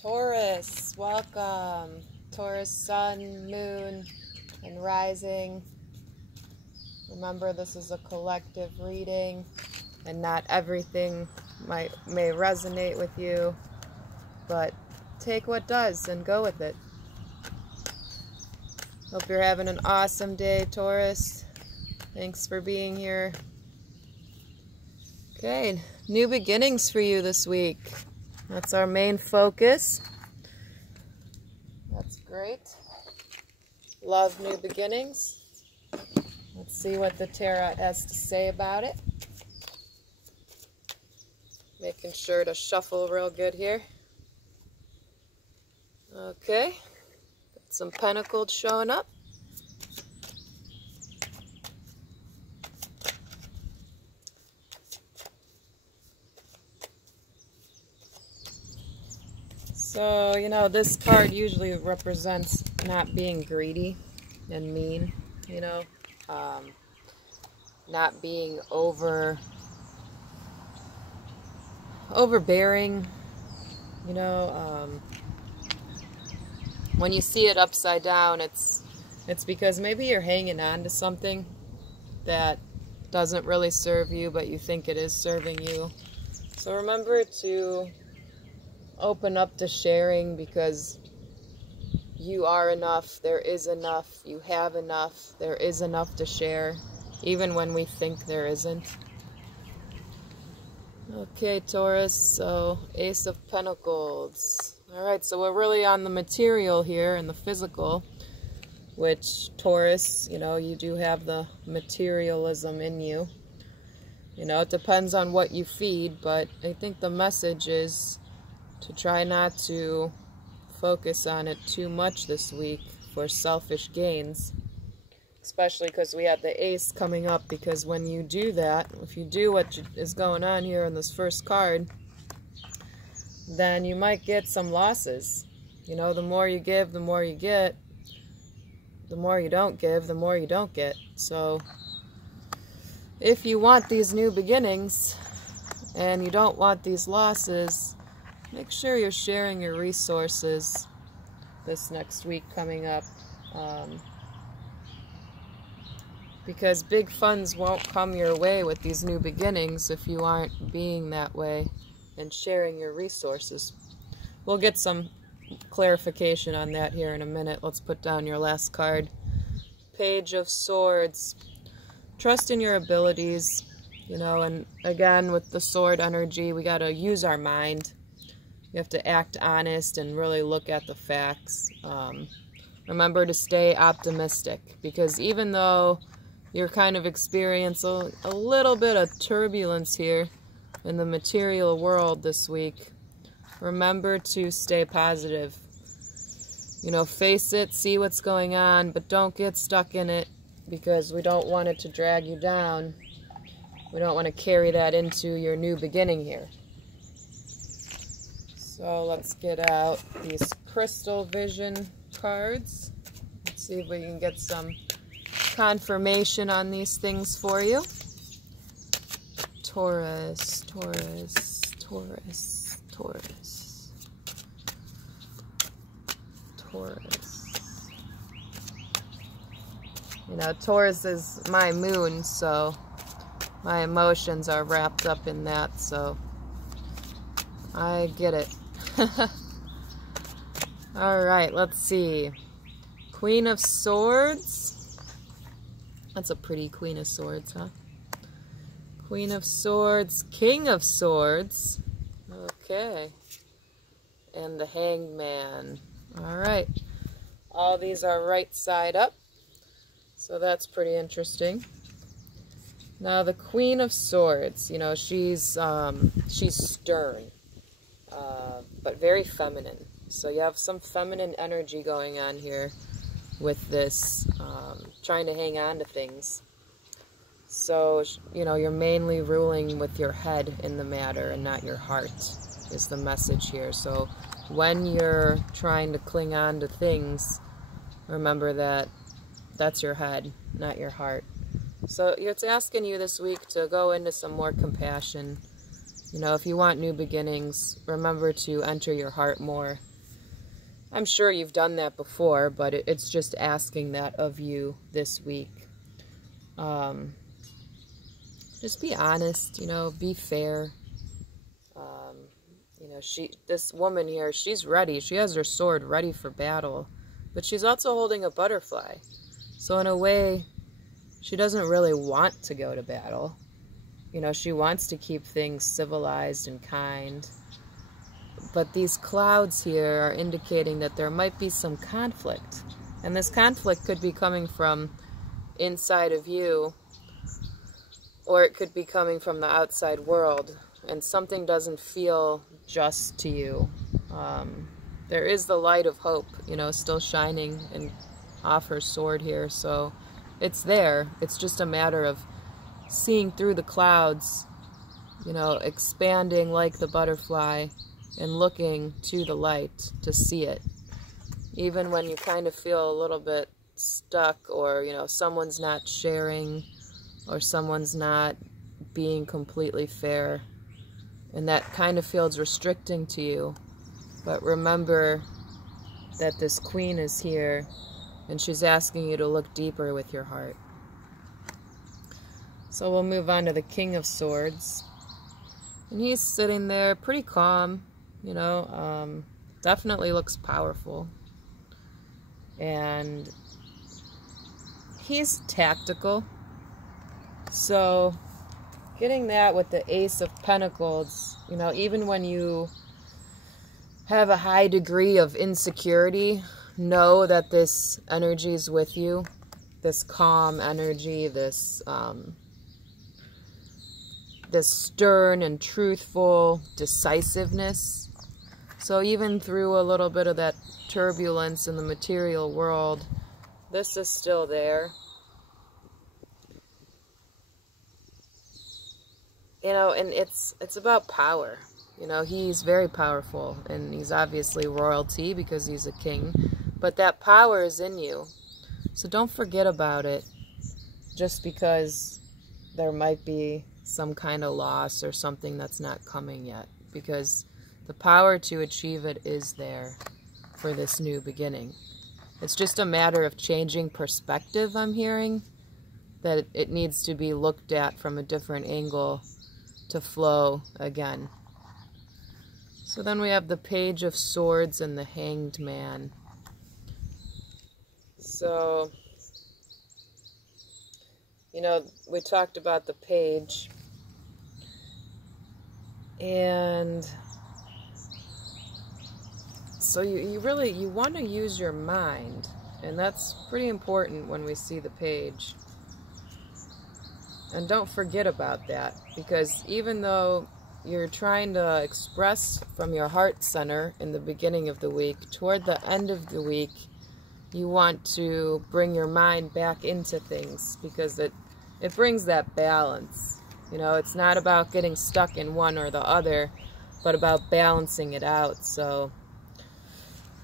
Taurus, welcome. Taurus, sun, moon, and rising. Remember, this is a collective reading, and not everything may resonate with you, but take what does and go with it. Hope you're having an awesome day, Taurus. Thanks for being here. Okay, new beginnings for you this week. That's our main focus. That's great. Love new beginnings. Let's see what the tarot has to say about it. Making sure to shuffle real good here. Okay. Got some pentacles showing up. So, you know, this card usually represents not being greedy and mean, you know, not being overbearing, you know. When you see it upside down, it's because maybe you're hanging on to something that doesn't really serve you, but you think it is serving you. So remember to open up to sharing, because you are enough, there is enough, you have enough, there is enough to share, even when we think there isn't. Okay, Taurus, so Ace of Pentacles. Alright, so we're really on the material here and the physical, which Taurus, you know, you do have the materialism in you. You know, it depends on what you feed, but I think the message is to try not to focus on it too much this week for selfish gains, especially because we have the ace coming up. Because when you do that, if you do what is going on here in this first card, then you might get some losses. You know, the more you give, the more you get. The more you don't give, the more you don't get. So if you want these new beginnings and you don't want these losses, make sure you're sharing your resources this next week coming up, because big funds won't come your way with these new beginnings if you aren't being that way and sharing your resources. We'll get some clarification on that here in a minute. Let's put down your last card. Page of Swords. Trust in your abilities, you know, and again with the sword energy, we got to use our mind. You have to act honest and really look at the facts. Remember to stay optimistic, because even though you're kind of experiencing a little bit of turbulence here in the material world this week, remember to stay positive. You know, face it, see what's going on, but don't get stuck in it, because we don't want it to drag you down. We don't want to carry that into your new beginning here. So let's get out these crystal vision cards. Let's see if we can get some confirmation on these things for you. Taurus, Taurus, Taurus, Taurus, Taurus. You know, Taurus is my moon, so my emotions are wrapped up in that, so I get it. Alright, let's see. Queen of Swords. That's a pretty Queen of Swords, huh? Queen of Swords, King of Swords. Okay. And the Hangman. Alright. All these are right side up, so that's pretty interesting. Now the Queen of Swords, you know, she's stern, but very feminine. So you have some feminine energy going on here with this, trying to hang on to things. So, you know, you're mainly ruling with your head in the matter and not your heart is the message here. So when you're trying to cling on to things, remember that that's your head, not your heart. So it's asking you this week to go into some more compassion, You know, if you want new beginnings, remember to enter your heart more. I'm sure you've done that before, but it's just asking that of you this week. Just be honest, you know, be fair. You know, this woman here, she's ready. She has her sword ready for battle, but she's also holding a butterfly. So in a way, she doesn't really want to go to battle. You know, she wants to keep things civilized and kind. But these clouds here are indicating that there might be some conflict. And this conflict could be coming from inside of you, or it could be coming from the outside world. And something doesn't feel just to you. There is the light of hope, you know, still shining and off her sword here. So it's there. It's just a matter of seeing through the clouds, you know, expanding like the butterfly and looking to the light to see it. Even when you kind of feel a little bit stuck, or, you know, someone's not sharing, or someone's not being completely fair, and that kind of feels restricting to you. But remember that this queen is here, and she's asking you to look deeper with your heart. So we'll move on to the King of Swords. And he's sitting there pretty calm, you know, definitely looks powerful. And he's tactical. So getting that with the Ace of Pentacles, you know, even when you have a high degree of insecurity, know that this energy is with you. This calm energy, this stern and truthful decisiveness. So even through a little bit of that turbulence in the material world, this is still there. You know, and it's about power. You know, he's very powerful, and he's obviously royalty because he's a king, but that power is in you. So don't forget about it just because there might be some kind of loss or something that's not coming yet, because the power to achieve it is there for this new beginning. It's just a matter of changing perspective, I'm hearing, that it needs to be looked at from a different angle to flow again. So then we have the Page of Swords and the Hanged Man. So, you know, we talked about the page, and so you want to use your mind, and that's pretty important when we see the page. And don't forget about that, because even though you're trying to express from your heart center in the beginning of the week, toward the end of the week, you want to bring your mind back into things, because it brings that balance. You know, it's not about getting stuck in one or the other, but about balancing it out. So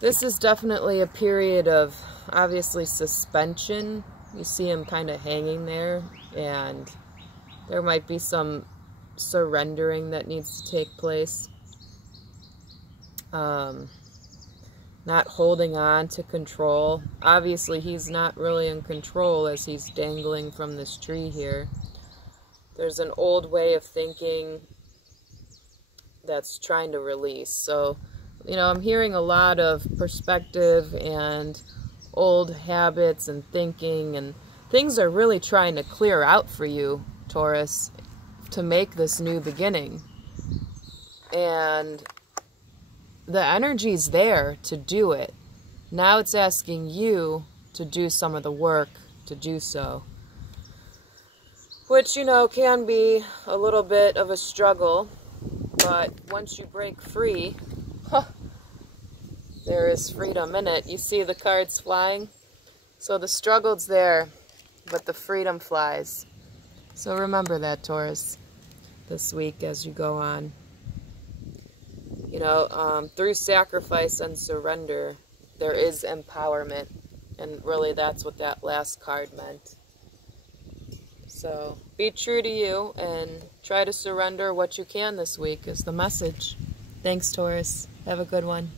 this is definitely a period of, obviously, suspension. You see him kind of hanging there, and there might be some surrendering that needs to take place. Not holding on to control. Obviously, he's not really in control as he's dangling from this tree here. There's an old way of thinking that's trying to release. So, you know, I'm hearing a lot of perspective and old habits and thinking, and things are really trying to clear out for you, Taurus, to make this new beginning. And the energy's there to do it. Now it's asking you to do some of the work to do so. Which, you know, can be a little bit of a struggle, but once you break free, there is freedom in it. You see the cards flying? So the struggle's there, but the freedom flies. So remember that, Taurus, this week as you go on. You know, through sacrifice and surrender, there is empowerment. And really, that's what that last card meant. So be true to you and try to surrender what you can this week is the message. Thanks, Taurus. Have a good one.